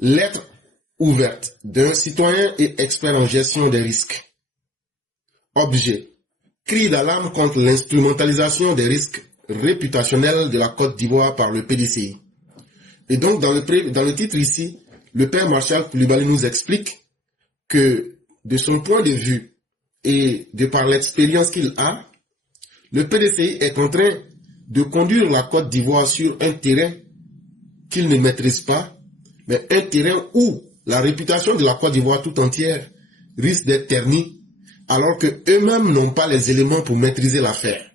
Lettre ouverte d'un citoyen et expert en gestion des risques. Objet. Cri d'alarme contre l'instrumentalisation des risques réputationnels de la Côte d'Ivoire par le PDCI. Et donc, dans le titre ici, le père Marshal Coulibaly nous explique que, de son point de vue et de par l'expérience qu'il a, le PDCI est en train de conduire la Côte d'Ivoire sur un terrain qu'il ne maîtrise pas, mais un terrain où la réputation de la Côte d'Ivoire tout entière risque d'être ternie, alors que eux-mêmes n'ont pas les éléments pour maîtriser l'affaire.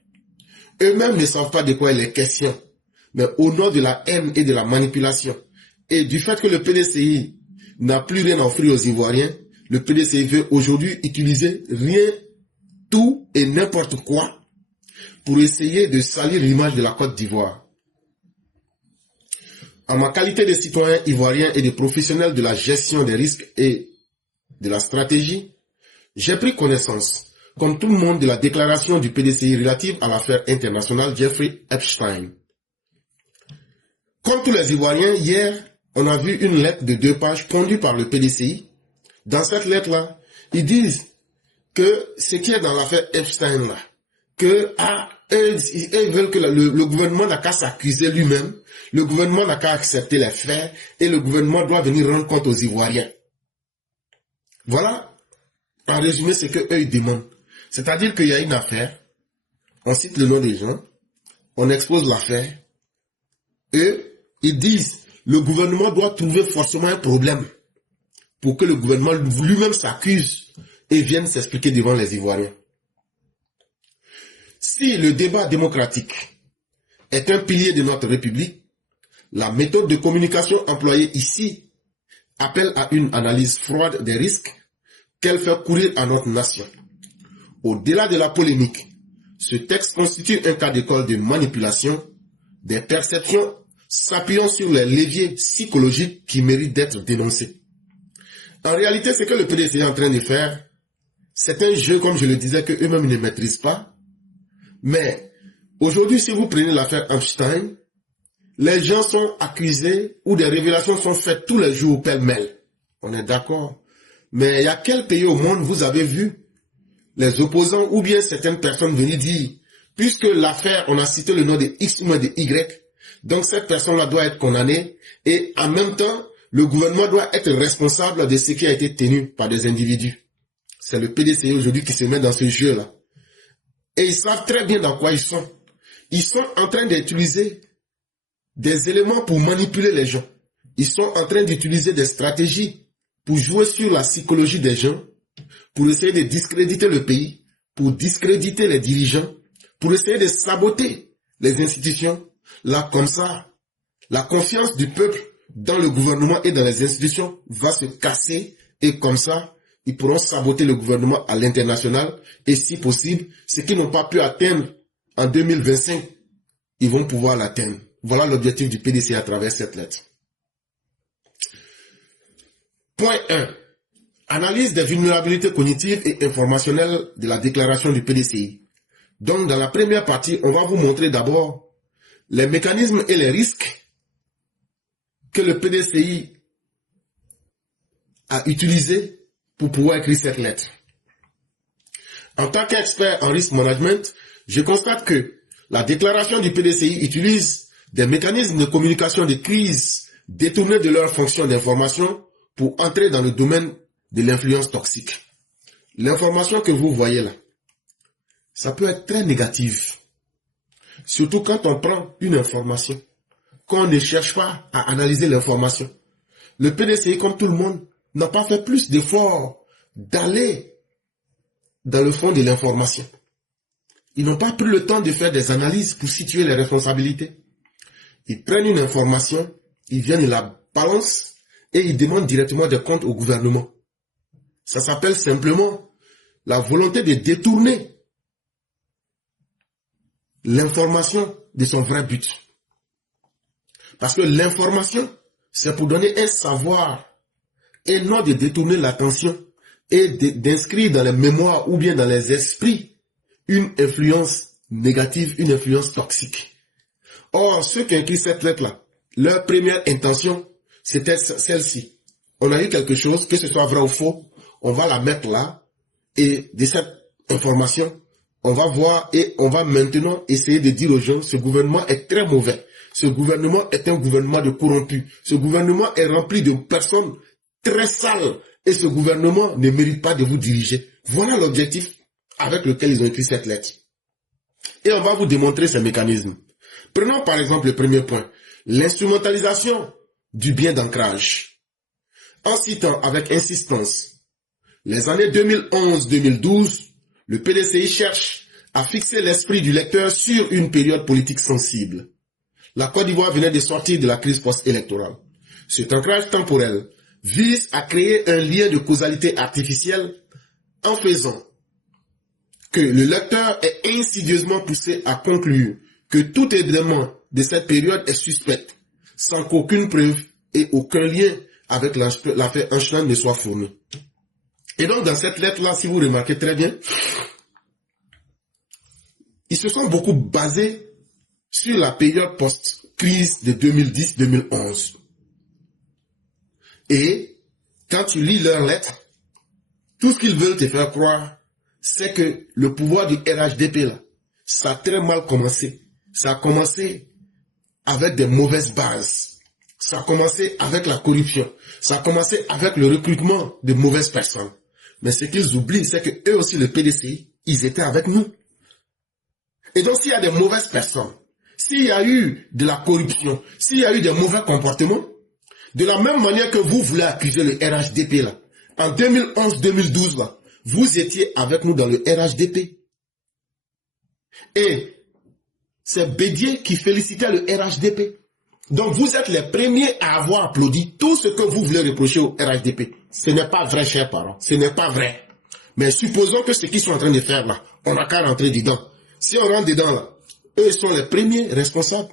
Eux-mêmes ne savent pas de quoi il est question, mais au nom de la haine et de la manipulation, et du fait que le PDCI n'a plus rien à offrir aux Ivoiriens, le PDCI veut aujourd'hui utiliser rien, tout et n'importe quoi pour essayer de salir l'image de la Côte d'Ivoire. En ma qualité de citoyen ivoirien et de professionnel de la gestion des risques et de la stratégie, j'ai pris connaissance, comme tout le monde, de la déclaration du PDCI relative à l'affaire internationale Jeffrey Epstein. Comme tous les Ivoiriens, hier, on a vu une lettre de 2 pages pondue par le PDCI. Dans cette lettre-là, ils disent que ce qui est dans l'affaire Epstein-là, que ils veulent que le gouvernement n'a qu'à s'accuser lui-même, le gouvernement n'a qu'à accepter les faits, et le gouvernement doit venir rendre compte aux Ivoiriens. Voilà, en résumé, ce qu'eux ils demandent. C'est-à-dire qu'il y a une affaire, on cite le nom des gens, on expose l'affaire, eux, ils disent, le gouvernement doit trouver forcément un problème pour que le gouvernement lui-même s'accuse et vienne s'expliquer devant les Ivoiriens. Si le débat démocratique est un pilier de notre République, la méthode de communication employée ici appelle à une analyse froide des risques qu'elle fait courir à notre nation. Au-delà de la polémique, ce texte constitue un cas d'école de manipulation des perceptions s'appuyant sur les leviers psychologiques qui méritent d'être dénoncés. En réalité, ce que le PDC est en train de faire, c'est un jeu, comme je le disais, que eux-mêmes ne maîtrisent pas. Mais aujourd'hui, si vous prenez l'affaire Epstein, les gens sont accusés ou des révélations sont faites tous les jours pêle-mêle. On est d'accord. Mais il y a quel pays au monde vous avez vu les opposants ou bien certaines personnes venir dire, puisque l'affaire, on a cité le nom de X ou de Y, donc cette personne-là doit être condamnée et en même temps, le gouvernement doit être responsable de ce qui a été tenu par des individus. C'est le PDCI aujourd'hui qui se met dans ce jeu-là. Et ils savent très bien dans quoi ils sont. Ils sont en train d'utiliser des éléments pour manipuler les gens. Ils sont en train d'utiliser des stratégies pour jouer sur la psychologie des gens, pour essayer de discréditer le pays, pour discréditer les dirigeants, pour essayer de saboter les institutions. Là, comme ça, la confiance du peuple dans le gouvernement et dans les institutions va se casser et comme ça, ils pourront saboter le gouvernement à l'international et si possible, ce qu'ils n'ont pas pu atteindre en 2025, ils vont pouvoir l'atteindre. Voilà l'objectif du PDC à travers cette lettre. Point 1. Analyse des vulnérabilités cognitives et informationnelles de la déclaration du PDCI. Donc, dans la première partie, on va vous montrer d'abord les mécanismes et les risques que le PDCI a utilisés pour pouvoir écrire cette lettre. En tant qu'expert en risk management, je constate que la déclaration du PDCI utilise des mécanismes de communication de crise détournés de leur fonction d'information pour entrer dans le domaine de l'influence toxique. L'information que vous voyez là, ça peut être très négatif. Surtout quand on prend une information, quand on ne cherche pas à analyser l'information. Le PDCI, comme tout le monde, n'a pas fait plus d'efforts d'aller dans le fond de l'information. Ils n'ont pas pris le temps de faire des analyses pour situer les responsabilités. Ils prennent une information, ils viennent, ils la balancent et ils demandent directement des comptes au gouvernement. Ça s'appelle simplement la volonté de détourner l'information de son vrai but. Parce que l'information, c'est pour donner un savoir et non de détourner l'attention et d'inscrire dans les mémoires ou bien dans les esprits une influence négative, une influence toxique. Or, ceux qui écrivent cette lettre-là, leur première intention, c'était celle-ci. On a eu quelque chose, que ce soit vrai ou faux, on va la mettre là, et de cette information, on va voir et on va maintenant essayer de dire aux gens, ce gouvernement est très mauvais. Ce gouvernement est un gouvernement de corrompus. Ce gouvernement est rempli de personnes très sales. Et ce gouvernement ne mérite pas de vous diriger. Voilà l'objectif avec lequel ils ont écrit cette lettre. Et on va vous démontrer ces mécanismes. Prenons par exemple le premier point. L'instrumentalisation du bien d'ancrage. En citant avec insistance les années 2011-2012, le PDCI cherche à fixer l'esprit du lecteur sur une période politique sensible. La Côte d'Ivoire venait de sortir de la crise post-électorale. Cet ancrage temporel vise à créer un lien de causalité artificielle en faisant que le lecteur est insidieusement poussé à conclure que tout événement de cette période est suspect, sans qu'aucune preuve et aucun lien avec l'affaire Einstein ne soit fourni. Et donc dans cette lettre-là, si vous remarquez très bien, ils se sont beaucoup basés sur la période post-crise de 2010-2011. Et quand tu lis leurs lettres, tout ce qu'ils veulent te faire croire, c'est que le pouvoir du RHDP, là, ça a très mal commencé. Ça a commencé avec des mauvaises bases. Ça a commencé avec la corruption. Ça a commencé avec le recrutement de mauvaises personnes. Mais ce qu'ils oublient, c'est que eux aussi, le PDCI, ils étaient avec nous. Et donc, s'il y a des mauvaises personnes, s'il y a eu de la corruption, s'il y a eu des mauvais comportements, de la même manière que vous voulez accuser le RHDP là, en 2011-2012 là, vous étiez avec nous dans le RHDP. Et c'est Bédier qui félicitait le RHDP. Donc vous êtes les premiers à avoir applaudi tout ce que vous voulez reprocher au RHDP. Ce n'est pas vrai, chers parents, ce n'est pas vrai. Mais supposons que ce qu'ils sont en train de faire là, on n'a qu'à rentrer dedans. Si on rentre dedans là, eux sont les premiers responsables.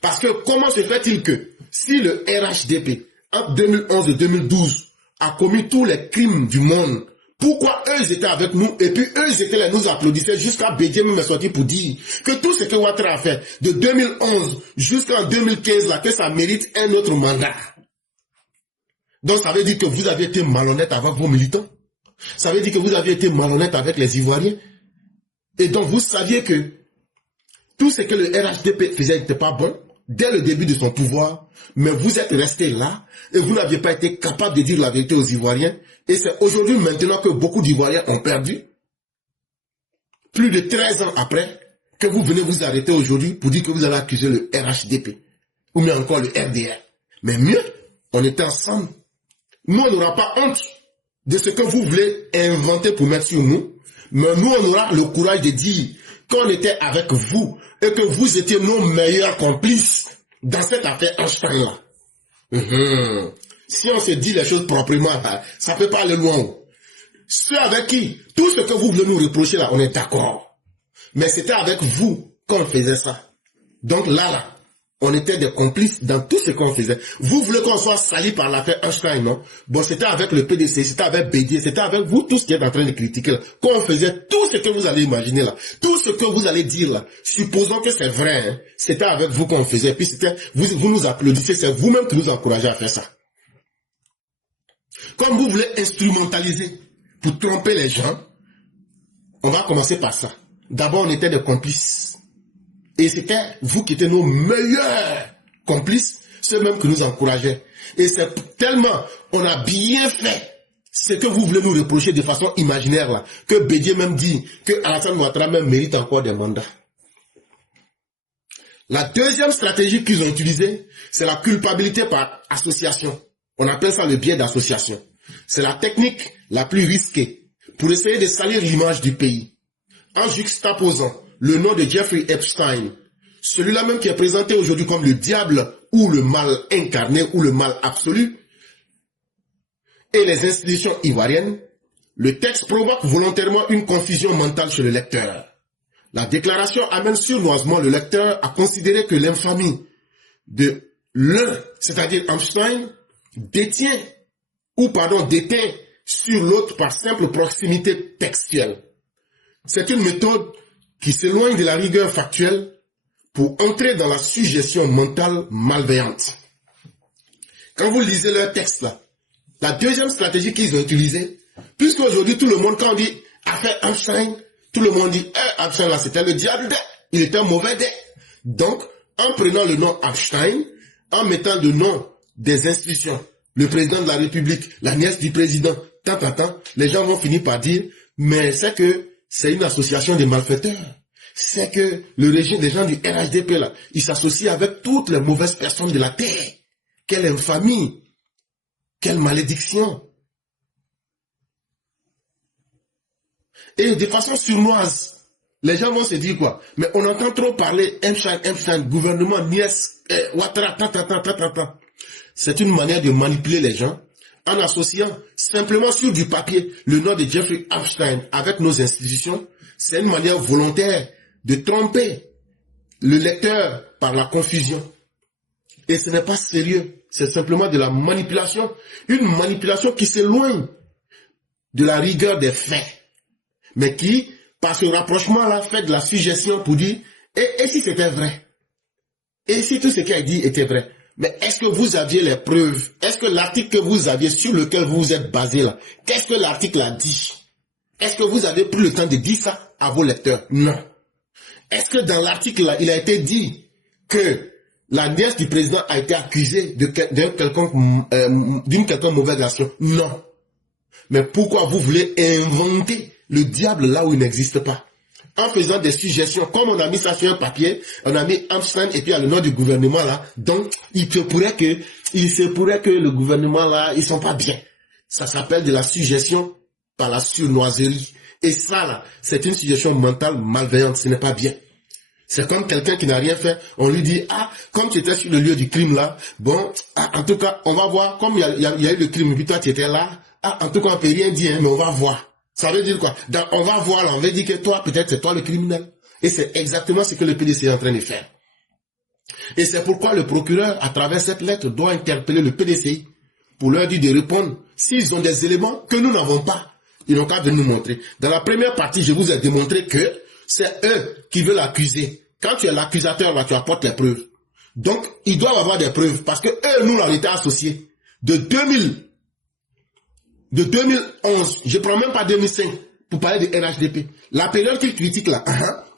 Parce que comment se fait-il que si le RHDP, entre 2011 et 2012, a commis tous les crimes du monde, pourquoi eux étaient avec nous et puis eux étaient là, nous applaudissaient jusqu'à Bédier même est sorti pour dire que tout ce que Ouattara a fait de 2011 jusqu'en 2015 là, que ça mérite un autre mandat. Donc ça veut dire que vous avez été malhonnête avec vos militants. Ça veut dire que vous avez été malhonnête avec les Ivoiriens. Et donc vous saviez que tout ce que le RHDP faisait n'était pas bon dès le début de son pouvoir, mais vous êtes resté là et vous n'aviez pas été capable de dire la vérité aux Ivoiriens. Et c'est aujourd'hui maintenant que beaucoup d'Ivoiriens ont perdu, plus de 13 ans après, que vous venez vous arrêter aujourd'hui pour dire que vous allez accuser le RHDP, ou bien encore le RDR. Mais mieux, on était ensemble. Nous, on n'aura pas honte de ce que vous voulez inventer pour mettre sur nous, mais nous, on aura le courage de dire qu'on était avec vous et que vous étiez nos meilleurs complices dans cette affaire Einstein-là. Si on se dit les choses proprement, ça peut pas aller loin. Ceux avec qui, tout ce que vous voulez nous reprocher là, on est d'accord. Mais c'était avec vous qu'on faisait ça. Donc là, on était des complices dans tout ce qu'on faisait. Vous voulez qu'on soit sali par l'affaire Einstein, non? Bon, c'était avec le PDC, c'était avec Bédier, c'était avec vous tous qui êtes en train de critiquer là, qu'on faisait tout ce que vous allez imaginer là, tout ce que vous allez dire là. Supposons que c'est vrai, hein, c'était avec vous qu'on faisait, puis c'était, vous nous applaudissez, c'est vous-même qui nous encouragez à faire ça. Comme vous voulez instrumentaliser pour tromper les gens, on va commencer par ça. D'abord, on était des complices. Et c'était vous qui étiez nos meilleurs complices, ceux-mêmes qui nous encourageaient. Et c'est tellement, on a bien fait ce que vous voulez nous reprocher de façon imaginaire là, que Bédier même dit que Alassane Ouattara même mérite encore des mandats. La deuxième stratégie qu'ils ont utilisée, c'est la culpabilité par association. On appelle ça le biais d'association. C'est la technique la plus risquée pour essayer de salir l'image du pays. En juxtaposant le nom de Jeffrey Epstein, celui-là même qui est présenté aujourd'hui comme le diable ou le mal incarné ou le mal absolu, et les institutions ivoiriennes, le texte provoque volontairement une confusion mentale chez le lecteur. La déclaration amène sournoisement le lecteur à considérer que l'infamie de l'un, c'est-à-dire Epstein, détient sur l'autre par simple proximité textuelle. C'est une méthode qui s'éloigne de la rigueur factuelle pour entrer dans la suggestion mentale malveillante. Quand vous lisez leur texte là, la deuxième stratégie qu'ils ont utilisée, puisque aujourd'hui tout le monde, quand on dit affaire Epstein, tout le monde dit Epstein là c'était le diable, il était mauvais. Donc, en prenant le nom Epstein, en mettant le nom des institutions, le président de la République, la nièce du président, les gens vont finir par dire, mais c'est que c'est une association de malfaiteurs. C'est que le régime des gens du RHDP là, ils s'associent avec toutes les mauvaises personnes de la terre. Quelle infamie! Quelle malédiction! Et de façon sournoise, les gens vont se dire quoi? Mais on entend trop parler Epstein, gouvernement, nièce, Ouattara, C'est une manière de manipuler les gens en associant simplement sur du papier le nom de Jeffrey Epstein avec nos institutions. C'est une manière volontaire de tromper le lecteur par la confusion. Et ce n'est pas sérieux. C'est simplement de la manipulation. Une manipulation qui s'éloigne de la rigueur des faits. Mais qui, par ce rapprochement-là, fait de la suggestion pour dire, et si c'était vrai? Et si tout ce qu'il a dit était vrai? Mais est-ce que vous aviez les preuves? Est-ce que l'article que vous aviez, sur lequel vous vous êtes basé là, qu'est-ce que l'article a dit? Est-ce que vous avez pris le temps de dire ça à vos lecteurs? Non. Est-ce que dans l'article là, il a été dit que la nièce du président a été accusée d'une quelconque mauvaise action? Non. Mais pourquoi vous voulez inventer le diable là où il n'existe pas? En faisant des suggestions, comme on a mis ça sur un papier, on a mis Epstein et puis à le nom du gouvernement là, donc il se pourrait que le gouvernement là, ils sont pas bien. Ça s'appelle de la suggestion par la surnoiserie. Et ça là, c'est une suggestion mentale malveillante, ce n'est pas bien. C'est comme quelqu'un qui n'a rien fait, on lui dit, comme tu étais sur le lieu du crime là, bon, en tout cas, on va voir, comme il y a eu le crime, et puis toi tu étais là, en tout cas on peut rien dire, mais on va voir. Ça veut dire quoi? On va voir là, on veut dire que toi, peut-être c'est toi le criminel. Et c'est exactement ce que le PDC est en train de faire. Et c'est pourquoi le procureur, à travers cette lettre, doit interpeller le PDCI pour leur dire de répondre. S'ils ont des éléments que nous n'avons pas, ils n'ont qu'à venir nous montrer. Dans la première partie, je vous ai démontré que c'est eux qui veulent l'accuser. Quand tu es l'accusateur, là, tu apportes les preuves. Donc, ils doivent avoir des preuves parce que eux, nous, on était associés. De 2011, je prends même pas 2005 pour parler de RHDP. La période qu'ils critiquent là,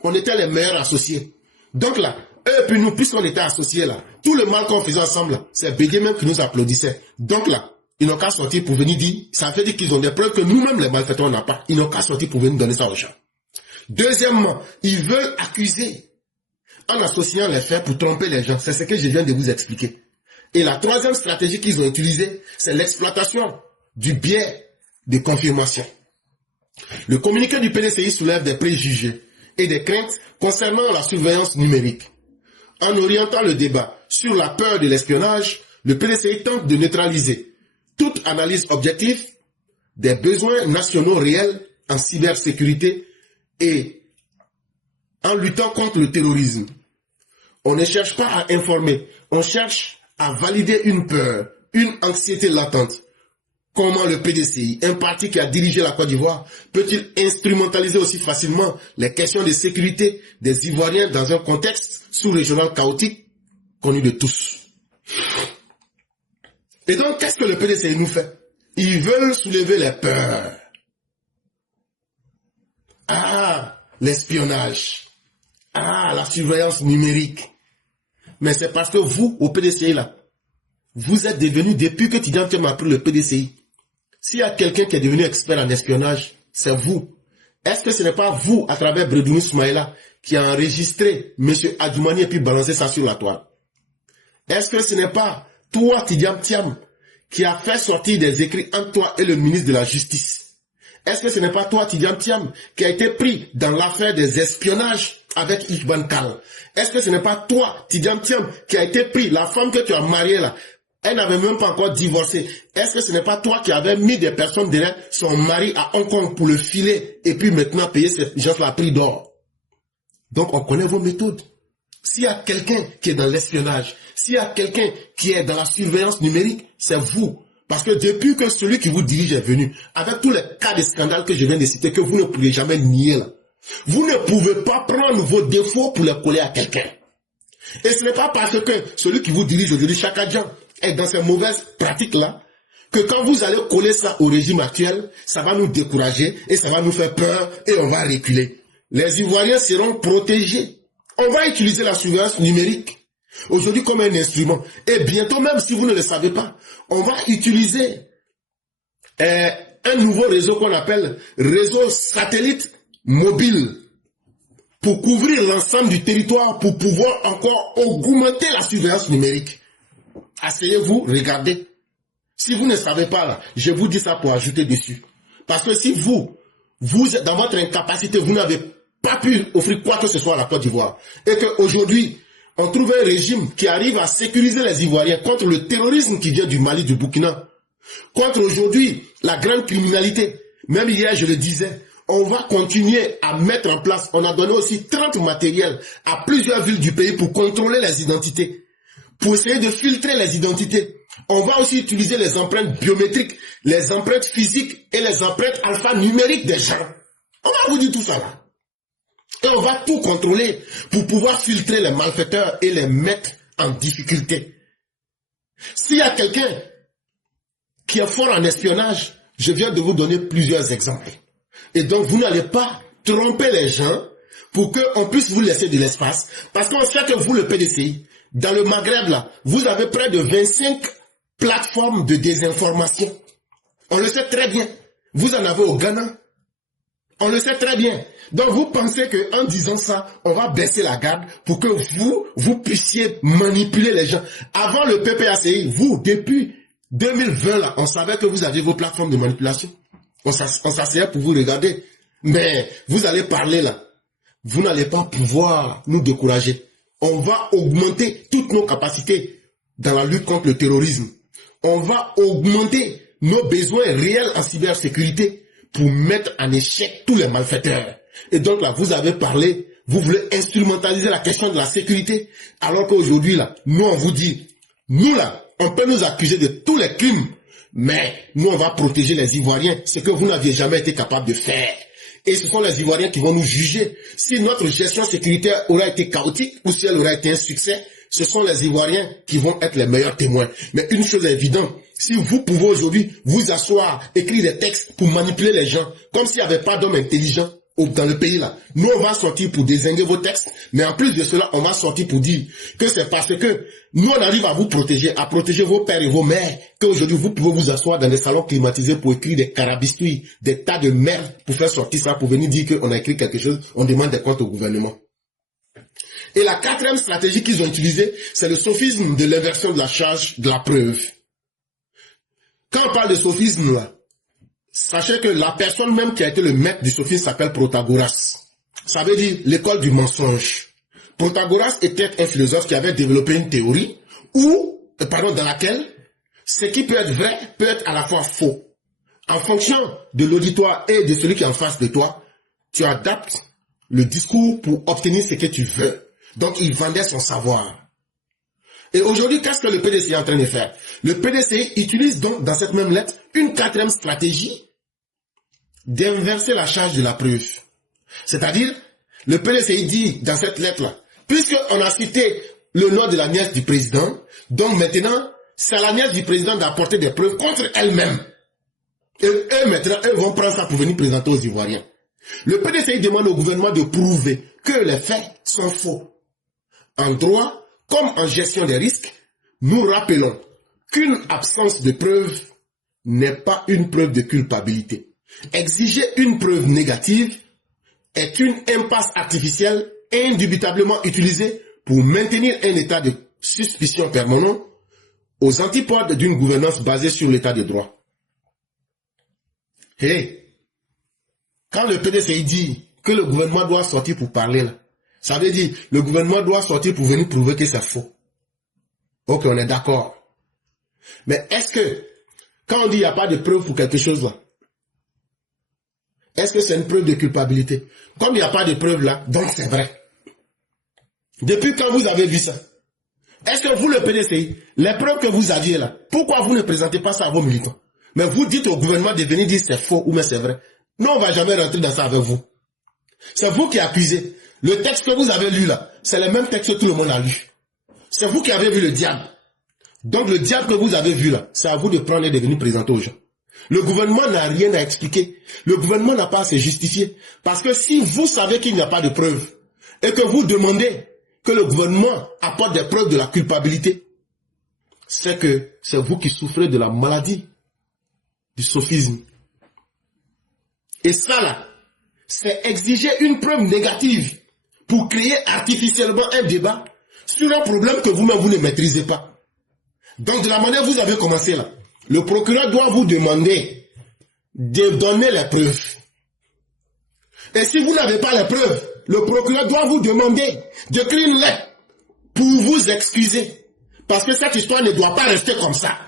on était les meilleurs associés. Donc là, eux puis nous, puisqu'on était associés là, tout le mal qu'on faisait ensemble là, c'est Bégué même qui nous applaudissait. Donc là, ils n'ont qu'à sortir pour venir dire, ça veut dire qu'ils ont des preuves que nous-mêmes les malfaiteurs n'ont pas. Ils n'ont qu'à sortir pour venir donner ça aux gens. Deuxièmement, ils veulent accuser en associant les faits pour tromper les gens. C'est ce que je viens de vous expliquer. Et la troisième stratégie qu'ils ont utilisée, c'est l'exploitation du biais de confirmation. Le communiqué du PDCI soulève des préjugés et des craintes concernant la surveillance numérique. En orientant le débat sur la peur de l'espionnage, le PDCI tente de neutraliser toute analyse objective des besoins nationaux réels en cybersécurité et en luttant contre le terrorisme. On ne cherche pas à informer, on cherche à valider une peur, une anxiété latente. Comment le PDCI, un parti qui a dirigé la Côte d'Ivoire, peut-il instrumentaliser aussi facilement les questions de sécurité des Ivoiriens dans un contexte sous-régional chaotique connu de tous? Et donc, qu'est-ce que le PDCI nous fait? Ils veulent soulever les peurs. L'espionnage. La surveillance numérique. Mais c'est parce que vous, au PDCI là, vous êtes devenus, depuis que Tidjane Thiam a pris le PDCI, s'il y a quelqu'un qui est devenu expert en espionnage, c'est vous. Est-ce que ce n'est pas vous, à travers Bredouni Soumaïla, qui a enregistré M. Adjoumani et puis balancé ça sur la toile? Est-ce que ce n'est pas toi, Tidjane Thiam, qui a fait sortir des écrits entre toi et le ministre de la Justice? Est-ce que ce n'est pas toi, Tidjane Thiam, qui a été pris dans l'affaire des espionnages avec Iqban Kal? Est-ce que ce n'est pas toi, Tidjane Thiam, qui a été pris, la femme que tu as mariée là, elle n'avait même pas encore divorcé. Est-ce que ce n'est pas toi qui avais mis des personnes derrière son mari à Hong Kong pour le filer et puis maintenant payer ces gens-là à prix d'or? Donc on connaît vos méthodes. S'il y a quelqu'un qui est dans l'espionnage, s'il y a quelqu'un qui est dans la surveillance numérique, c'est vous. Parce que depuis que celui qui vous dirige est venu, avec tous les cas de scandale que je viens de citer, que vous ne pouvez jamais nier là, vous ne pouvez pas prendre vos défauts pour les coller à quelqu'un. Et ce n'est pas parce que celui qui vous dirige aujourd'hui, Chaka Dian, est dans ces mauvaises pratiques-là, que quand vous allez coller ça au régime actuel, ça va nous décourager et ça va nous faire peur et on va reculer. Les Ivoiriens seront protégés. On va utiliser la surveillance numérique aujourd'hui comme un instrument. Et bientôt, même si vous ne le savez pas, on va utiliser un nouveau réseau qu'on appelle réseau satellite mobile pour couvrir l'ensemble du territoire, pour pouvoir encore augmenter la surveillance numérique. Asseyez-vous, regardez. Si vous ne savez pas, là, je vous dis ça pour ajouter dessus. Parce que si vous êtes dans votre incapacité, vous n'avez pas pu offrir quoi que ce soit à la Côte d'Ivoire, et qu'aujourd'hui, on trouve un régime qui arrive à sécuriser les Ivoiriens contre le terrorisme qui vient du Mali, du Burkina, contre aujourd'hui la grande criminalité. Même hier, je le disais, on va continuer à mettre en place, on a donné aussi 30 matériels à plusieurs villes du pays pour contrôler les identités, pour essayer de filtrer les identités. On va aussi utiliser les empreintes biométriques, les empreintes physiques et les empreintes alphanumériques des gens. On va vous dire tout ça là. Et on va tout contrôler pour pouvoir filtrer les malfaiteurs et les mettre en difficulté. S'il y a quelqu'un qui est fort en espionnage, je viens de vous donner plusieurs exemples. Et donc vous n'allez pas tromper les gens pour qu'on puisse vous laisser de l'espace. Parce qu'on sait que vous, le PDCI, dans le Maghreb, là, vous avez près de 25 plateformes de désinformation. On le sait très bien. Vous en avez au Ghana. On le sait très bien. Donc vous pensez qu'en disant ça, on va baisser la garde pour que vous puissiez manipuler les gens. Avant le PPACI, vous, depuis 2020, là, on savait que vous aviez vos plateformes de manipulation. On s'asseyait pour vous regarder. Mais vous allez parler là. Vous n'allez pas pouvoir nous décourager. On va augmenter toutes nos capacités dans la lutte contre le terrorisme. On va augmenter nos besoins réels en cybersécurité pour mettre en échec tous les malfaiteurs. Et donc là, vous avez parlé, vous voulez instrumentaliser la question de la sécurité, alors qu'aujourd'hui là, nous on vous dit, nous là, on peut nous accuser de tous les crimes, mais nous on va protéger les Ivoiriens, ce que vous n'aviez jamais été capable de faire. Et ce sont les Ivoiriens qui vont nous juger. Si notre gestion sécuritaire aura été chaotique ou si elle aura été un succès, ce sont les Ivoiriens qui vont être les meilleurs témoins. Mais une chose est évidente, si vous pouvez aujourd'hui vous asseoir, écrire des textes pour manipuler les gens, comme s'il n'y avait pas d'hommes intelligents dans le pays là, nous on va sortir pour dézinguer vos textes, mais en plus de cela, on va sortir pour dire que c'est parce que nous on arrive à vous protéger, à protéger vos pères et vos mères, qu'aujourd'hui vous pouvez vous asseoir dans des salons climatisés pour écrire des carabistouilles, des tas de merde pour faire sortir ça, pour venir dire qu'on a écrit quelque chose, on demande des comptes au gouvernement. Et la quatrième stratégie qu'ils ont utilisée, c'est le sophisme de l'inversion de la charge de la preuve. Quand on parle de sophisme là, sachez que la personne même qui a été le maître du sophisme s'appelle Protagoras. Ça veut dire l'école du mensonge. Protagoras était un philosophe qui avait développé une théorie dans laquelle ce qui peut être vrai peut être à la fois faux. En fonction de l'auditoire et de celui qui est en face de toi, tu adaptes le discours pour obtenir ce que tu veux. Donc il vendait son savoir. Et aujourd'hui, qu'est-ce que le PDCI est en train de faire? Le PDCI utilise donc dans cette même lettre une quatrième stratégie d'inverser la charge de la preuve. C'est-à-dire, le PDCI dit dans cette lettre-là, puisqu'on a cité le nom de la nièce du président, donc maintenant, c'est à la nièce du président d'apporter des preuves contre elle-même. Et eux, maintenant, eux vont prendre ça pour venir présenter aux Ivoiriens. Le PDCI demande au gouvernement de prouver que les faits sont faux. En droit, comme en gestion des risques, nous rappelons qu'une absence de preuve n'est pas une preuve de culpabilité. Exiger une preuve négative est une impasse artificielle indubitablement utilisée pour maintenir un état de suspicion permanent aux antipodes d'une gouvernance basée sur l'état de droit. Quand le PDCI dit que le gouvernement doit sortir pour parler, là, ça veut dire le gouvernement doit sortir pour venir prouver que c'est faux. Ok, on est d'accord. Mais est-ce que, quand on dit qu'il n'y a pas de preuve pour quelque chose là, est-ce que c'est une preuve de culpabilité? Comme il n'y a pas de preuve là, donc c'est vrai. Depuis quand vous avez vu ça? Est-ce que vous, le PDCI, les preuves que vous aviez là, pourquoi vous ne présentez pas ça à vos militants? Mais vous dites au gouvernement de venir dire c'est faux ou mais c'est vrai. Non, on ne va jamais rentrer dans ça avec vous. C'est vous qui accusez. Le texte que vous avez lu là, c'est le même texte que tout le monde a lu. C'est vous qui avez vu le diable. Donc le diable que vous avez vu là, c'est à vous de prendre et de venir présenter aux gens. Le gouvernement n'a rien à expliquer. Le gouvernement n'a pas à se justifier. Parce que si vous savez qu'il n'y a pas de preuves et que vous demandez que le gouvernement apporte des preuves de la culpabilité, c'est que c'est vous qui souffrez de la maladie du sophisme. Et ça là, c'est exiger une preuve négative pour créer artificiellement un débat sur un problème que vous-même vous ne maîtrisez pas. Donc de la manière dont vous avez commencé là, le procureur doit vous demander de donner les preuves. Et si vous n'avez pas les preuves, le procureur doit vous demander d'écrire une lettre pour vous excuser. Parce que cette histoire ne doit pas rester comme ça.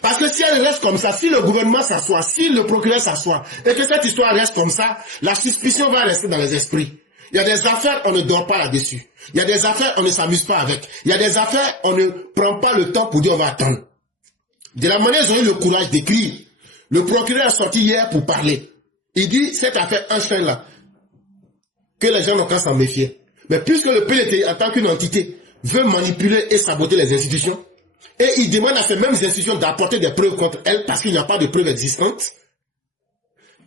Parce que si elle reste comme ça, si le gouvernement s'assoit, si le procureur s'assoit, et que cette histoire reste comme ça, la suspicion va rester dans les esprits. Il y a des affaires, on ne dort pas là-dessus. Il y a des affaires, on ne s'amuse pas avec. Il y a des affaires, on ne prend pas le temps pour dire on va attendre. De la manière, ils ont eu le courage d'écrire. Le procureur est sorti hier pour parler. Il dit, cette affaire Einstein là, que les gens n'ont qu'à s'en méfier. Mais puisque le PDT, en tant qu'une entité, veut manipuler et saboter les institutions, et il demande à ces mêmes institutions d'apporter des preuves contre elles parce qu'il n'y a pas de preuves existantes,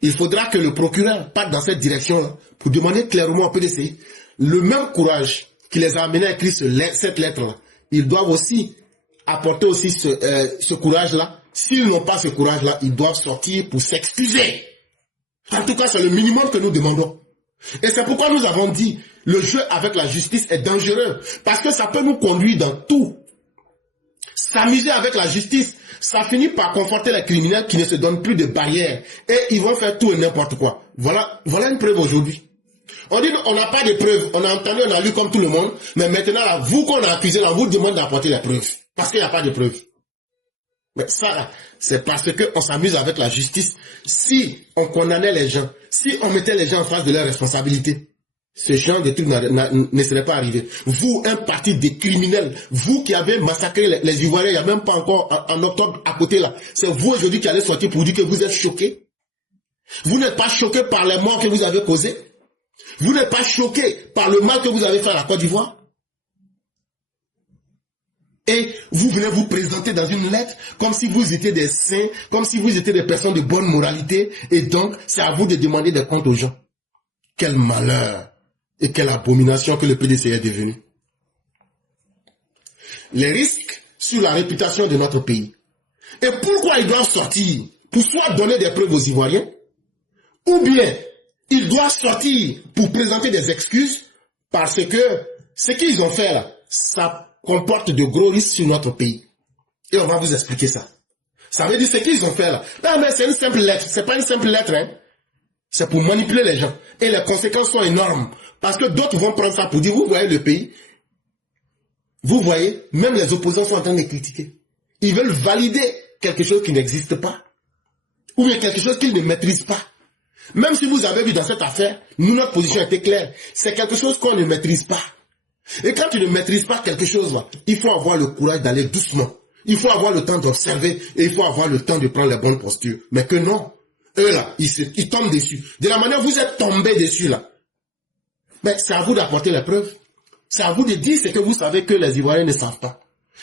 il faudra que le procureur parte dans cette direction-là pour demander clairement au PDCI le même courage qui les a amenés à écrire cette lettre-là. Ils doivent aussi apporter aussi ce courage-là. S'ils n'ont pas ce courage-là, ils doivent sortir pour s'excuser. En tout cas, c'est le minimum que nous demandons. Et c'est pourquoi nous avons dit, le jeu avec la justice est dangereux. Parce que ça peut nous conduire dans tout. S'amuser avec la justice, ça finit par conforter les criminels qui ne se donnent plus de barrières. Et ils vont faire tout et n'importe quoi. Voilà une preuve aujourd'hui. On dit on n'a pas de preuves. On a entendu, on a lu comme tout le monde. Mais maintenant, là, vous qu'on a accusé, là, on vous demande d'apporter les preuves. Parce qu'il n'y a pas de preuves. Mais ça, c'est parce qu'on s'amuse avec la justice. Si on condamnait les gens, si on mettait les gens en face de leurs responsabilités, ce genre de trucs ne serait pas arrivé. Vous, un parti de criminels, vous qui avez massacré les Ivoiriens, il n'y a même pas encore en octobre à côté là, c'est vous aujourd'hui qui allez sortir pour dire que vous êtes choqués. Vous n'êtes pas choqués par les morts que vous avez causés. Vous n'êtes pas choqués par le mal que vous avez fait à la Côte d'Ivoire. Et vous venez vous présenter dans une lettre comme si vous étiez des saints, comme si vous étiez des personnes de bonne moralité. Et donc, c'est à vous de demander des comptes aux gens. Quel malheur et quelle abomination que le PDC est devenu. Les risques sur la réputation de notre pays. Et pourquoi ils doivent sortir? Pour soit donner des preuves aux Ivoiriens, ou bien ils doivent sortir pour présenter des excuses parce que ce qu'ils ont fait là, ça comporte de gros risques sur notre pays. Et on va vous expliquer ça. Ça veut dire ce qu'ils ont fait là. Non mais c'est une simple lettre. C'est pas une simple lettre, hein. C'est pour manipuler les gens. Et les conséquences sont énormes. Parce que d'autres vont prendre ça pour dire, vous voyez le pays. Vous voyez, même les opposants sont en train de critiquer. Ils veulent valider quelque chose qui n'existe pas. Ou bien quelque chose qu'ils ne maîtrisent pas. Même si vous avez vu dans cette affaire, nous, notre position était claire. C'est quelque chose qu'on ne maîtrise pas. Et quand tu ne maîtrises pas quelque chose, là, il faut avoir le courage d'aller doucement. Il faut avoir le temps d'observer et il faut avoir le temps de prendre les bonnes postures. Mais que non. Eux là, ils tombent dessus. De la manière dont vous êtes tombés dessus là. Mais c'est à vous d'apporter les preuves. C'est à vous de dire ce que vous savez que les Ivoiriens ne savent pas.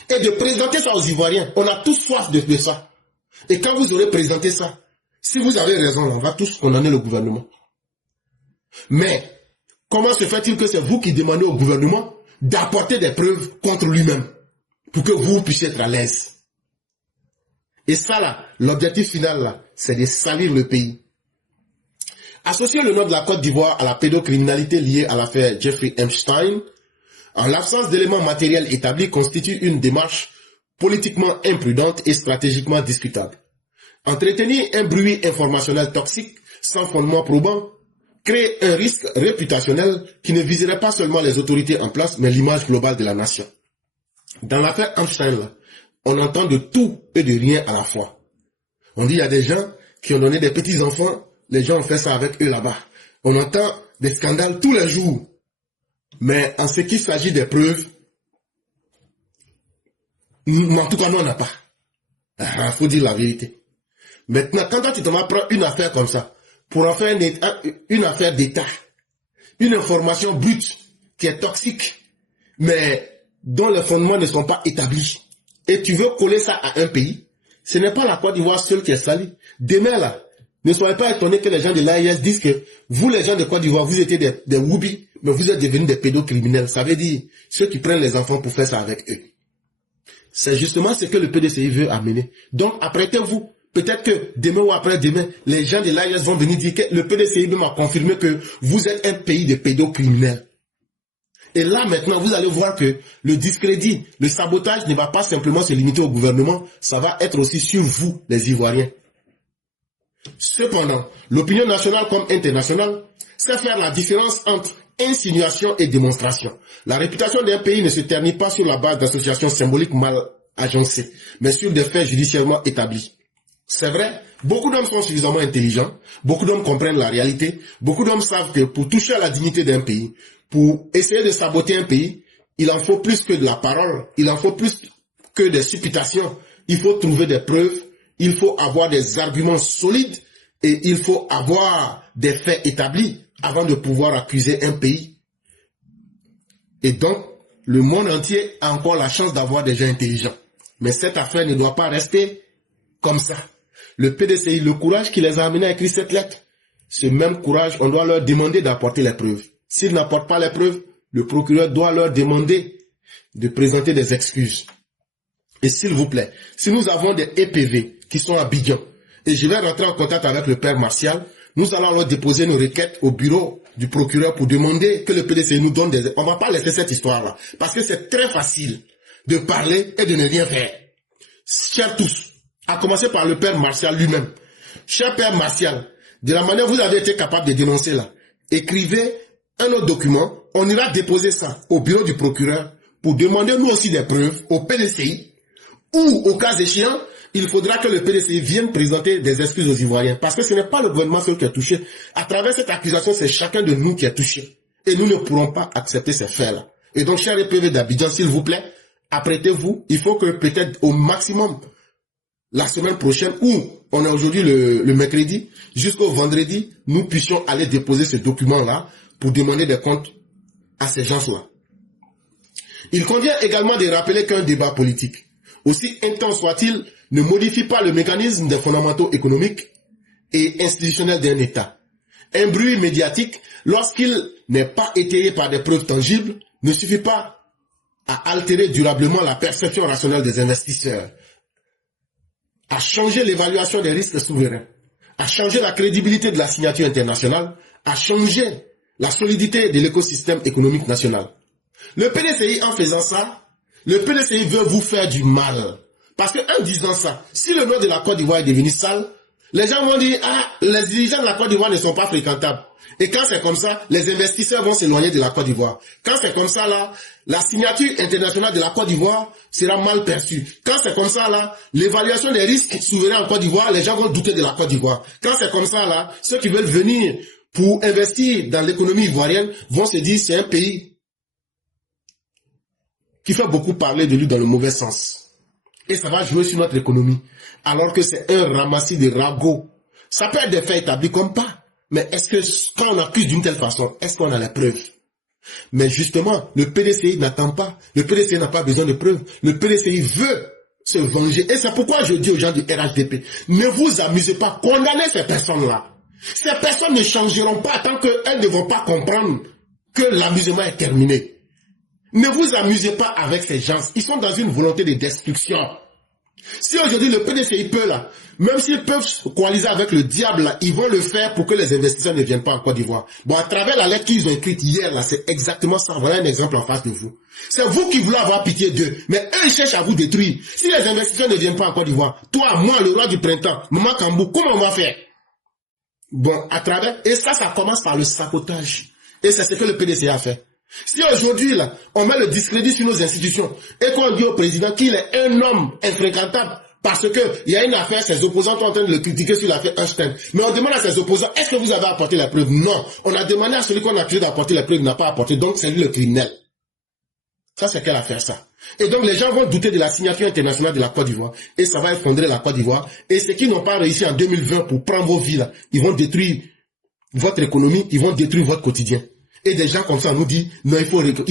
Et de présenter ça aux Ivoiriens. On a tous soif de ça. Et quand vous aurez présenté ça, si vous avez raison, on va tous condamner le gouvernement. Mais, comment se fait-il que c'est vous qui demandez au gouvernement d'apporter des preuves contre lui-même pour que vous puissiez être à l'aise? Et ça là, l'objectif final là, c'est de salir le pays. Associer le nom de la Côte d'Ivoire à la pédocriminalité liée à l'affaire Jeffrey Epstein, en l'absence d'éléments matériels établis, constitue une démarche politiquement imprudente et stratégiquement discutable. Entretenir un bruit informationnel toxique, sans fondement probant, crée un risque réputationnel qui ne viserait pas seulement les autorités en place, mais l'image globale de la nation. Dans l'affaire Epstein, on entend de tout et de rien à la fois. On dit il y a des gens qui ont donné des petits-enfants, les gens ont fait ça avec eux là-bas. On entend des scandales tous les jours. Mais en ce qui s'agit des preuves, en tout cas, nous, on n'a pas. Il faut dire la vérité. Maintenant, quand tu te prends une affaire comme ça, pour en faire une affaire d'État, une information brute qui est toxique, mais dont les fondements ne sont pas établis, et tu veux coller ça à un pays, ce n'est pas la Côte d'Ivoire seule qui est salie. Demain là, ne soyez pas étonnés que les gens de l'AIS disent que vous, les gens de Côte d'Ivoire, vous étiez des woubis, mais vous êtes devenus des pédocriminels. Ça veut dire ceux qui prennent les enfants pour faire ça avec eux. C'est justement ce que le PDCI veut amener. Donc, apprêtez-vous. Peut-être que demain ou après-demain, les gens de l'AIS vont venir dire que le PDCI m'a confirmé que vous êtes un pays de pédocriminels. Et là, maintenant, vous allez voir que le discrédit, le sabotage ne va pas simplement se limiter au gouvernement, ça va être aussi sur vous, les Ivoiriens. Cependant, l'opinion nationale comme internationale sait faire la différence entre insinuation et démonstration. La réputation d'un pays ne se ternit pas sur la base d'associations symboliques mal agencées, mais sur des faits judiciairement établis. C'est vrai, beaucoup d'hommes sont suffisamment intelligents, beaucoup d'hommes comprennent la réalité, beaucoup d'hommes savent que pour toucher à la dignité d'un pays, pour essayer de saboter un pays, il en faut plus que de la parole, il en faut plus que des supputations, il faut trouver des preuves, il faut avoir des arguments solides et il faut avoir des faits établis avant de pouvoir accuser un pays. Et donc, le monde entier a encore la chance d'avoir des gens intelligents. Mais cette affaire ne doit pas rester comme ça. Le PDCI, le courage qui les a amenés à écrire cette lettre, ce même courage, on doit leur demander d'apporter les preuves. S'ils n'apportent pas les preuves, le procureur doit leur demander de présenter des excuses. Et s'il vous plaît, si nous avons des EPV qui sont à Abidjan, et je vais rentrer en contact avec le père Martial, nous allons leur déposer nos requêtes au bureau du procureur pour demander que le PDCI nous donne des... On ne va pas laisser cette histoire-là, parce que c'est très facile de parler et de ne rien faire. Chers tous, à commencer par le père Martial lui-même. Cher père Martial, de la manière dont vous avez été capable de dénoncer là, écrivez un autre document, on ira déposer ça au bureau du procureur pour demander nous aussi des preuves au PDCI, ou au cas échéant, il faudra que le PDCI vienne présenter des excuses aux Ivoiriens, parce que ce n'est pas le gouvernement seul qui est touché. À travers cette accusation, c'est chacun de nous qui est touché. Et nous ne pourrons pas accepter ces faits-là. Et donc, cher EPV d'Abidjan, s'il vous plaît, apprêtez-vous. Il faut que peut-être au maximum, la semaine prochaine, ou on est aujourd'hui le mercredi, jusqu'au vendredi, nous puissions aller déposer ce document-là pour demander des comptes à ces gens-là. Il convient également de rappeler qu'un débat politique, aussi intense soit-il, ne modifie pas le mécanisme des fondamentaux économiques et institutionnels d'un État. Un bruit médiatique, lorsqu'il n'est pas étayé par des preuves tangibles, ne suffit pas à altérer durablement la perception rationnelle des investisseurs, à changer l'évaluation des risques souverains, à changer la crédibilité de la signature internationale, à changer la solidité de l'écosystème économique national. Le PDCI, en faisant ça, le PDCI veut vous faire du mal. Parce qu'en disant ça, si le nom de la Côte d'Ivoire est devenu sale, les gens vont dire, ah, les dirigeants de la Côte d'Ivoire ne sont pas fréquentables. Et quand c'est comme ça, les investisseurs vont s'éloigner de la Côte d'Ivoire. Quand c'est comme ça, là, la signature internationale de la Côte d'Ivoire sera mal perçue. Quand c'est comme ça, là, l'évaluation des risques souverains en Côte d'Ivoire, les gens vont douter de la Côte d'Ivoire. Quand c'est comme ça, là, ceux qui veulent venir pour investir dans l'économie ivoirienne vont se dire, c'est un pays qui fait beaucoup parler de lui dans le mauvais sens. Et ça va jouer sur notre économie. Alors que c'est un ramassis de ragots. Ça peut être des faits établis comme pas. Mais est-ce que quand on accuse d'une telle façon, est-ce qu'on a les preuves? Mais justement, le PDCI n'attend pas. Le PDCI n'a pas besoin de preuves. Le PDCI veut se venger. Et c'est pourquoi je dis aux gens du RHDP, ne vous amusez pas. Condamnez ces personnes-là. Ces personnes ne changeront pas tant qu'elles ne vont pas comprendre que l'amusement est terminé. Ne vous amusez pas avec ces gens. Ils sont dans une volonté de destruction. Si aujourd'hui le PDCI peut là, même s'ils peuvent coaliser avec le diable là, ils vont le faire pour que les investisseurs ne viennent pas en Côte d'Ivoire. Bon, à travers la lettre qu'ils ont écrite hier là, c'est exactement ça. Voilà un exemple en face de vous. C'est vous qui voulez avoir pitié d'eux, mais eux ils cherchent à vous détruire. Si les investisseurs ne viennent pas en Côte d'Ivoire, toi, moi, le roi du printemps, Maman Kambou, comment on va faire? Bon, à travers, et ça commence par le sabotage. Et c'est ce que le PDCI a fait. Si aujourd'hui, là, on met le discrédit sur nos institutions et qu'on dit au président qu'il est un homme infréquentable parce qu'il y a une affaire, ses opposants sont en train de le critiquer sur l'affaire Einstein. Mais on demande à ses opposants, est-ce que vous avez apporté la preuve? Non. On a demandé à celui qu'on a accusé d'apporter la preuve, il n'a pas apporté, donc c'est lui le criminel. Ça, c'est quelle affaire, ça? Et donc, les gens vont douter de la signature internationale de la Côte d'Ivoire et ça va effondrer la Côte d'Ivoire. Et ceux qui n'ont pas réussi en 2020 pour prendre vos vies, là, ils vont détruire votre économie, ils vont détruire votre quotidien. Et des gens comme ça nous disent, non, il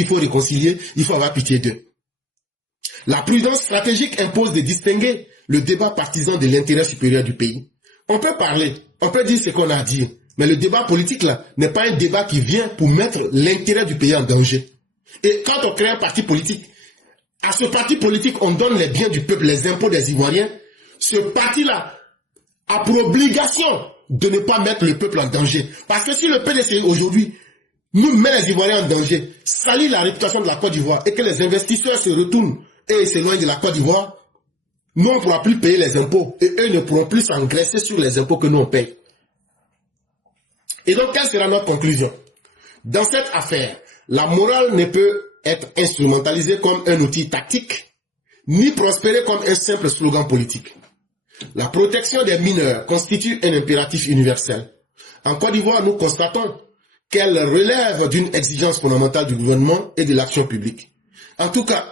faut réconcilier, il faut avoir pitié d'eux. La prudence stratégique impose de distinguer le débat partisan de l'intérêt supérieur du pays. On peut parler, on peut dire ce qu'on a à dire, mais le débat politique là n'est pas un débat qui vient pour mettre l'intérêt du pays en danger. Et quand on crée un parti politique, à ce parti politique, on donne les biens du peuple, les impôts des Ivoiriens. Ce parti-là a pour obligation de ne pas mettre le peuple en danger. Parce que si le PDC aujourd'hui nous met les Ivoiriens en danger, salit la réputation de la Côte d'Ivoire et que les investisseurs se retournent et s'éloignent de la Côte d'Ivoire, nous on ne pourra plus payer les impôts et eux ne pourront plus s'engraisser sur les impôts que nous on paye. Et donc, quelle sera notre conclusion? Dans cette affaire, la morale ne peut être instrumentalisée comme un outil tactique, ni prospérer comme un simple slogan politique. La protection des mineurs constitue un impératif universel. En Côte d'Ivoire, nous constatons qu'elle relève d'une exigence fondamentale du gouvernement et de l'action publique. En tout cas,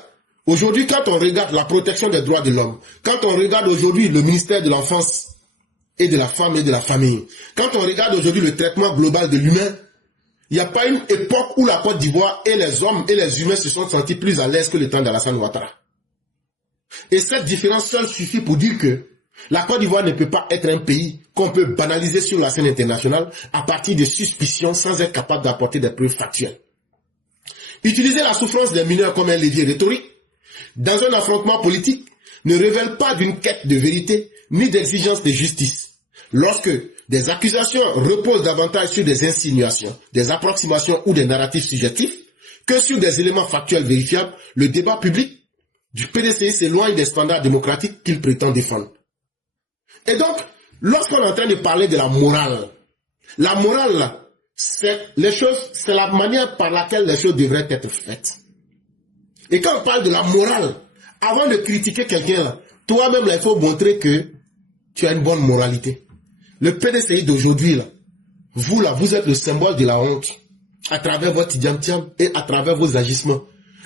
aujourd'hui, quand on regarde la protection des droits de l'homme, quand on regarde aujourd'hui le ministère de l'Enfance et de la Femme et de la Famille, quand on regarde aujourd'hui le traitement global de l'humain, il n'y a pas une époque où la Côte d'Ivoire et les hommes et les humains se sont sentis plus à l'aise que le temps d'Alassane Ouattara. Et cette différence seule suffit pour dire que la Côte d'Ivoire ne peut pas être un pays qu'on peut banaliser sur la scène internationale à partir de suspicions sans être capable d'apporter des preuves factuelles. Utiliser la souffrance des mineurs comme un levier rhétorique dans un affrontement politique ne révèle pas d'une quête de vérité ni d'exigence de justice. Lorsque des accusations reposent davantage sur des insinuations, des approximations ou des narratifs subjectifs que sur des éléments factuels vérifiables, le débat public du PDCI s'éloigne des standards démocratiques qu'il prétend défendre. Et donc, lorsqu'on est en train de parler de la morale, c'est la manière par laquelle les choses devraient être faites. Et quand on parle de la morale, avant de critiquer quelqu'un, toi-même, il faut montrer que tu as une bonne moralité. Le PDCI d'aujourd'hui, vous êtes le symbole de la honte à travers votre tiam-tiam et à travers vos agissements.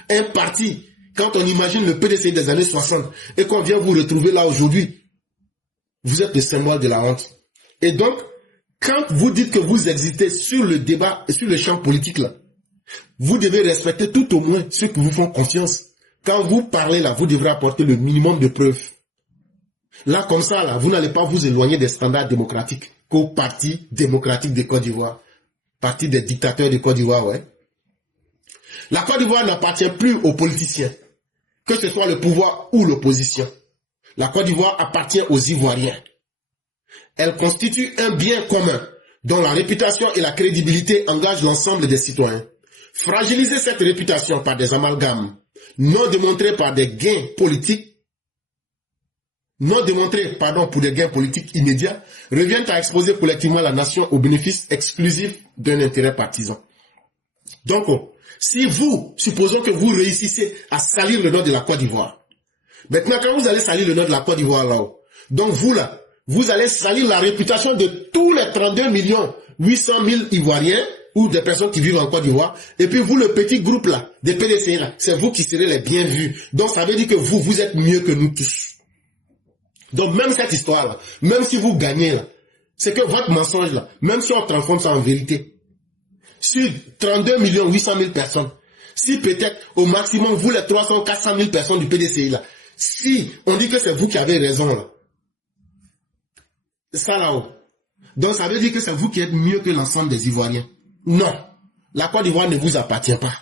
Un parti, quand on imagine le PDCI des années 60 et qu'on vient vous retrouver là aujourd'hui, vous êtes le symbole de la honte. Et donc, quand vous dites que vous existez sur le débat et sur le champ politique, là, vous devez respecter tout au moins ceux qui vous font confiance. Quand vous parlez là, vous devrez apporter le minimum de preuves. Là, comme ça, là, vous n'allez pas vous éloigner des standards démocratiques qu'au Parti démocratique de Côte d'Ivoire. Parti des dictateurs de Côte d'Ivoire, ouais. La Côte d'Ivoire n'appartient plus aux politiciens, que ce soit le pouvoir ou l'opposition. La Côte d'Ivoire appartient aux Ivoiriens. Elle constitue un bien commun dont la réputation et la crédibilité engagent l'ensemble des citoyens. Fragiliser cette réputation par des amalgames non démontrés par des gains politiques, pour des gains politiques immédiats, revient à exposer collectivement la nation au bénéfice exclusif d'un intérêt partisan. Donc, si supposons que vous réussissez à salir le nom de la Côte d'Ivoire, maintenant quand vous allez salir le nom de la Côte d'Ivoire là-haut, donc vous allez salir la réputation de tous les 32 800 000 Ivoiriens ou des personnes qui vivent en Côte d'Ivoire, et puis vous, le petit groupe là, des PDC là, c'est vous qui serez les bien vus. Donc ça veut dire que vous êtes mieux que nous tous. Donc même cette histoire-là, même si vous gagnez là, c'est que votre mensonge là, même si on transforme ça en vérité, sur 32 800 000 personnes, si peut-être au maximum vous les 300 400 000 personnes du PDCI là, si on dit que c'est vous qui avez raison là, ça là-haut, donc ça veut dire que c'est vous qui êtes mieux que l'ensemble des Ivoiriens. Non, la Côte d'Ivoire ne vous appartient pas.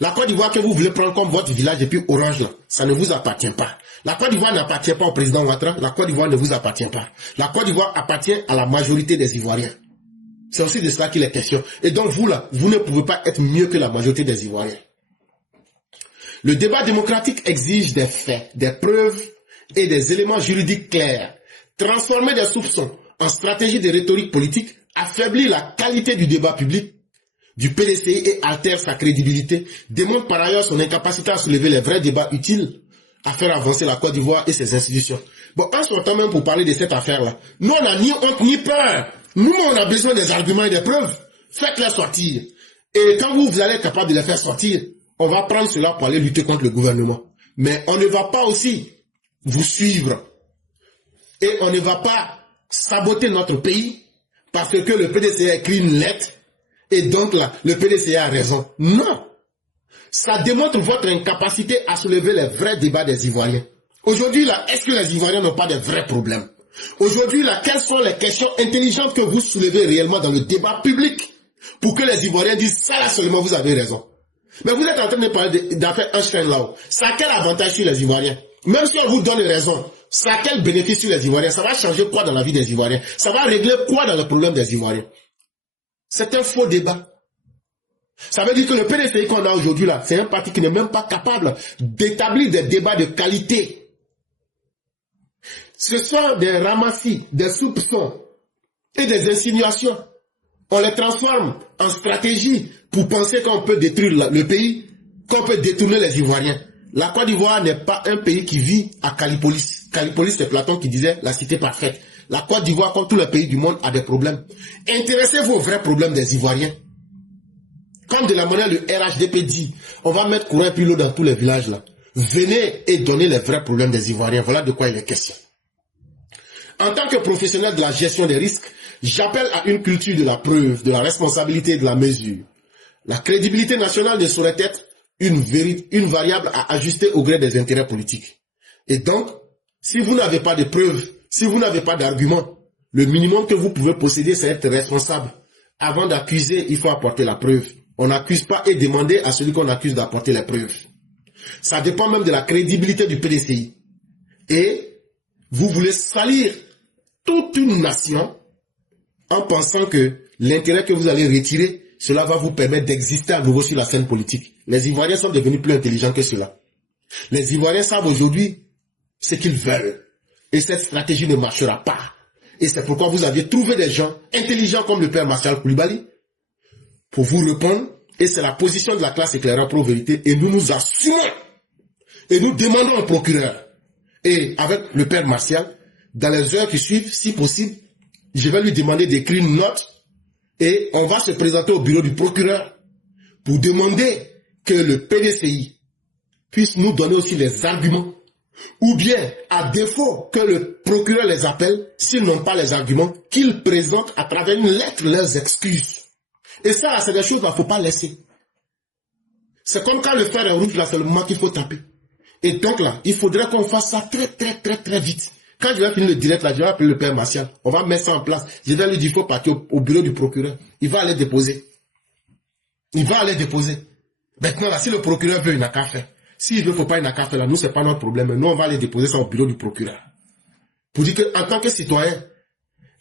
La Côte d'Ivoire que vous voulez prendre comme votre village depuis Orange là, ça ne vous appartient pas. La Côte d'Ivoire n'appartient pas au président Ouattara, la Côte d'Ivoire ne vous appartient pas. La Côte d'Ivoire appartient à la majorité des Ivoiriens. C'est aussi de cela qu'il est question. Et donc vous là, vous ne pouvez pas être mieux que la majorité des Ivoiriens. Le débat démocratique exige des faits, des preuves et des éléments juridiques clairs. Transformer des soupçons en stratégie de rhétorique politique affaiblit la qualité du débat public du PDCI et altère sa crédibilité, démontre par ailleurs son incapacité à soulever les vrais débats utiles à faire avancer la Côte d'Ivoire et ses institutions. Bon, en ce temps même pour parler de cette affaire-là, nous on n'a ni honte ni peur. Nous on a besoin des arguments et des preuves. Faites-les sortir. Et quand vous allez être capable de les faire sortir, on va prendre cela pour aller lutter contre le gouvernement. Mais on ne va pas aussi vous suivre. Et on ne va pas saboter notre pays parce que le PDCI a écrit une lettre et donc là, le PDCI a raison. Non. Ça démontre votre incapacité à soulever les vrais débats des Ivoiriens. Aujourd'hui, là, est-ce que les Ivoiriens n'ont pas de vrais problèmes? Aujourd'hui, là, quelles sont les questions intelligentes que vous soulevez réellement dans le débat public pour que les Ivoiriens disent ça là seulement vous avez raison? Mais vous êtes en train de parler d'affaires Einstein là-haut. Ça a quel avantage sur les Ivoiriens? Même si on vous donne raison, ça a quel bénéfice sur les Ivoiriens? Ça va changer quoi dans la vie des Ivoiriens? Ça va régler quoi dans le problème des Ivoiriens? C'est un faux débat. Ça veut dire que le PDCI qu'on a aujourd'hui là, c'est un parti qui n'est même pas capable d'établir des débats de qualité. Ce sont des ramassis, des soupçons et des insinuations. On les transforme en stratégie pour penser qu'on peut détruire le pays, qu'on peut détourner les Ivoiriens. La Côte d'Ivoire n'est pas un pays qui vit à Callipolis. Callipolis, c'est Platon qui disait la cité parfaite. La Côte d'Ivoire, comme tous les pays du monde, a des problèmes. Intéressez-vous aux vrais problèmes des Ivoiriens. Comme de la manière le RHDP dit, on va mettre courant et puis l'eau dans tous les villages là. Venez et donnez les vrais problèmes des Ivoiriens. Voilà de quoi il est question. En tant que professionnel de la gestion des risques, j'appelle à une culture de la preuve, de la responsabilité et de la mesure. La crédibilité nationale ne saurait être une variable à ajuster au gré des intérêts politiques. Et donc, si vous n'avez pas de preuves, si vous n'avez pas d'arguments, le minimum que vous pouvez posséder, c'est être responsable. Avant d'accuser, il faut apporter la preuve. On n'accuse pas et demander à celui qu'on accuse d'apporter les preuves. Ça dépend même de la crédibilité du PDCI. Et vous voulez salir toute une nation en pensant que l'intérêt que vous allez retirer, cela va vous permettre d'exister à nouveau sur la scène politique. Les Ivoiriens sont devenus plus intelligents que cela. Les Ivoiriens savent aujourd'hui ce qu'ils veulent. Et cette stratégie ne marchera pas. Et c'est pourquoi vous aviez trouvé des gens intelligents comme le père Martial Koulibaly pour vous répondre. Et c'est la position de la classe éclairante pro-vérité. Et nous nous assumons. Et nous demandons au procureur. Et avec le père Martial, dans les heures qui suivent, si possible, je vais lui demander d'écrire une note. Et on va se présenter au bureau du procureur pour demander que le PDCI puisse nous donner aussi les arguments. Ou bien, à défaut que le procureur les appelle, s'ils n'ont pas les arguments, qu'ils présentent à travers une lettre leurs excuses. Et ça, c'est des choses qu'il ne faut pas laisser. C'est comme quand le fer est rouge, là, c'est le moment qu'il faut taper. Et donc là, il faudrait qu'on fasse ça très vite. Quand je vais finir le direct, là, je vais appeler le père Martial. On va mettre ça en place. Je vais lui dire, il faut partir au bureau du procureur. Il va aller déposer. Il va aller déposer. Maintenant, là, si le procureur veut, il n'a qu'à faire. S'il ne faut pas, il n'a qu'à faire. Là, nous, c'est pas notre problème. Nous, on va aller déposer ça au bureau du procureur. Pour dire qu'en tant que citoyen,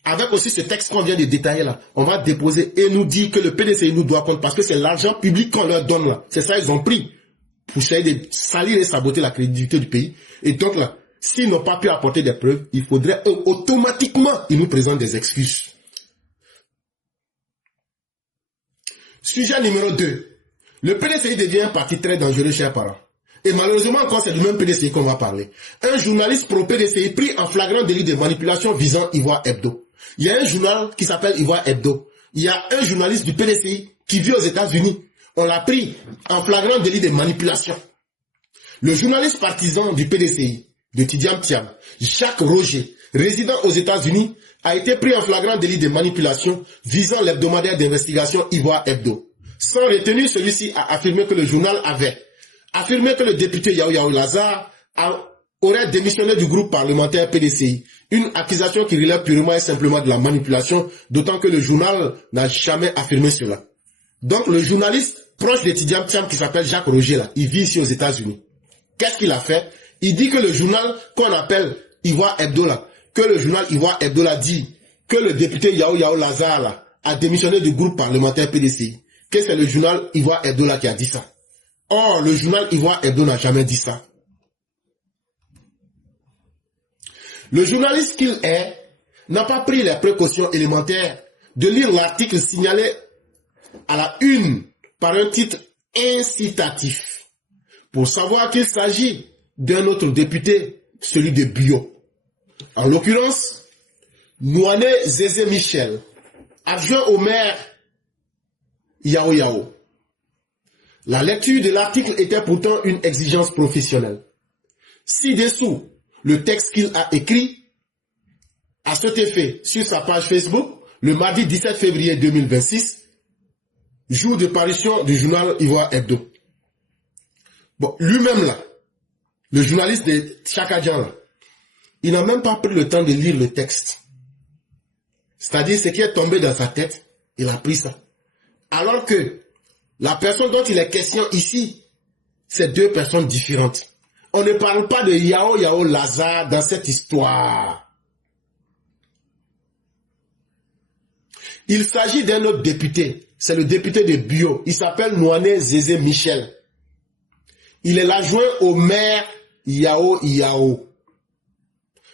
avec aussi ce texte qu'on vient de détailler là, on va déposer et nous dire que le PDCI nous doit compte parce que c'est l'argent public qu'on leur donne là. C'est ça, ils ont pris pour essayer de salir et saboter la crédibilité du pays. Et donc là, s'ils n'ont pas pu apporter des preuves, il faudrait automatiquement, ils nous présentent des excuses. Sujet numéro 2. Le PDCI devient un parti très dangereux, chers parents. Et malheureusement encore, c'est du même PDCI qu'on va parler. Un journaliste pro-PDCI pris en flagrant délit de manipulation visant Ivoire Hebdo. Il y a un journal qui s'appelle Ivoire Hebdo. Il y a un journaliste du PDCI qui vit aux États-Unis. On l'a pris en flagrant délit de manipulation. Le journaliste partisan du PDCI, de Tidiane Thiam, Jacques Roger, résident aux États-Unis, a été pris en flagrant délit de manipulation visant l'hebdomadaire d'investigation Ivoire Hebdo. Sans retenue, celui-ci a affirmé que le journal avait affirmé que le député Yao Yao Lazare aurait démissionné du groupe parlementaire PDCI. Une accusation qui relève purement et simplement de la manipulation, d'autant que le journal n'a jamais affirmé cela. Donc le journaliste proche de Tidiane Thiam qui s'appelle Jacques Roger, là, il vit ici aux États-Unis. Qu'est-ce qu'il a fait? Il dit que le journal qu'on appelle Ivoire Hebdo, là, que le journal Ivoire Hebdo là, dit que le député Yao Yao Lazare là, a démissionné du groupe parlementaire PDCI. Que c'est le journal Ivoire Hebdo là qui a dit ça. Or, le journal Ivoire Hebdo n'a jamais dit ça. Le journaliste qu'il est n'a pas pris les précautions élémentaires de lire l'article signalé à la une par un titre incitatif pour savoir qu'il s'agit d'un autre député, celui de Bio. En l'occurrence, Nouane Zézé Michel, adjoint au maire Yao Yao. La lecture de l'article était pourtant une exigence professionnelle. Ci-dessous, le texte qu'il a écrit à cet effet sur sa page Facebook, le mardi 17 février 2026, jour de parution du journal Ivoire Hebdo. Bon, lui-même là, le journaliste de Chakadjan là, il n'a même pas pris le temps de lire le texte. C'est-à-dire ce qui est tombé dans sa tête, il a pris ça. Alors que la personne dont il est question ici, c'est deux personnes différentes. On ne parle pas de Yao Lazare dans cette histoire. Il s'agit d'un autre député. C'est le député de Bio. Il s'appelle Noané Zézé Michel. Il est l'adjoint au maire Yao.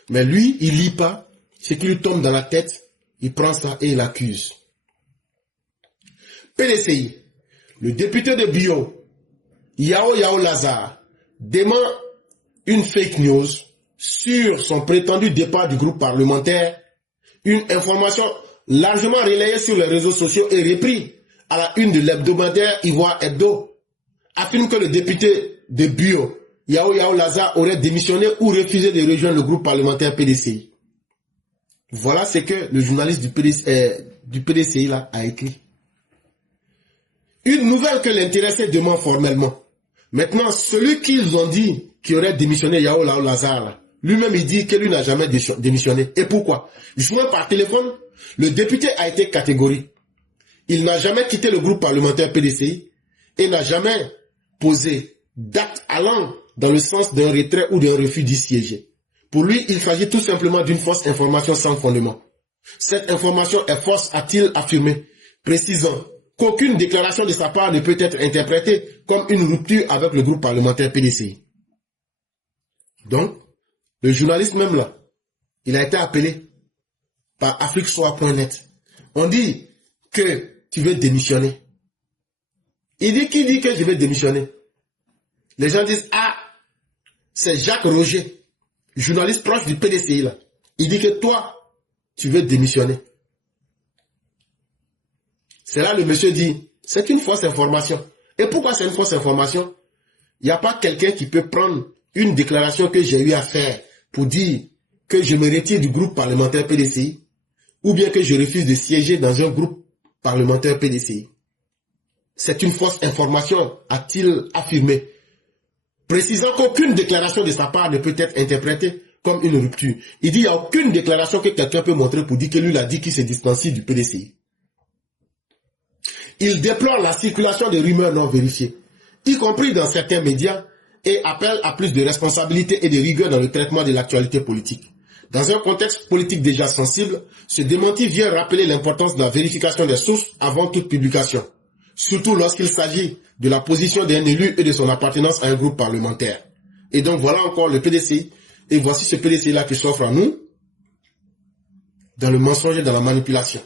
Mais lui, il lit pas. Ce qui lui tombe dans la tête, il prend ça et il accuse. PDCI, le député de Bio, Yao Lazare, dément une fake news sur son prétendu départ du groupe parlementaire, une information largement relayée sur les réseaux sociaux et reprise à la une de l'hebdomadaire Ivoire Hebdo, affirme que le député de Bio, Yao Lazare, aurait démissionné ou refusé de rejoindre le groupe parlementaire PDCI. Voilà ce que le journaliste du PDCI là, a écrit. Une nouvelle que l'intéressé demande formellement. Maintenant, celui qu'ils ont dit qui aurait démissionné, Yao Lazare, lui-même il dit que lui n'a jamais démissionné. Et pourquoi? Joint par téléphone, le député a été catégorique. Il n'a jamais quitté le groupe parlementaire PDCI et n'a jamais posé d'acte allant dans le sens d'un retrait ou d'un refus d'y siéger. Pour lui, il s'agit tout simplement d'une fausse information sans fondement. Cette information est fausse, a-t-il affirmé, précisant qu'aucune déclaration de sa part ne peut être interprétée comme une rupture avec le groupe parlementaire PDCI. Donc, le journaliste même là, il a été appelé par afriquesoir.net. On dit que tu veux démissionner. Il dit, qui dit que je vais démissionner? Les gens disent, ah, c'est Jacques Roger, journaliste proche du PDCI là. Il dit que toi, tu veux démissionner. C'est là le monsieur dit, c'est une fausse information. Et pourquoi c'est une fausse information? Il n'y a pas quelqu'un qui peut prendre une déclaration que j'ai eu à faire pour dire que je me retire du groupe parlementaire PDCI ou bien que je refuse de siéger dans un groupe parlementaire PDCI. C'est une fausse information, a-t-il affirmé, précisant qu'aucune déclaration de sa part ne peut être interprétée comme une rupture. Il dit qu'il n'y a aucune déclaration que quelqu'un peut montrer pour dire que lui l'a dit qu'il se distancie du PDCI. Il déplore la circulation de rumeurs non vérifiées, y compris dans certains médias, et appelle à plus de responsabilité et de rigueur dans le traitement de l'actualité politique. Dans un contexte politique déjà sensible, ce démenti vient rappeler l'importance de la vérification des sources avant toute publication, surtout lorsqu'il s'agit de la position d'un élu et de son appartenance à un groupe parlementaire. Et donc voilà encore le PDCI, et voici ce PDCI-là qui s'offre à nous dans le mensonge et dans la manipulation.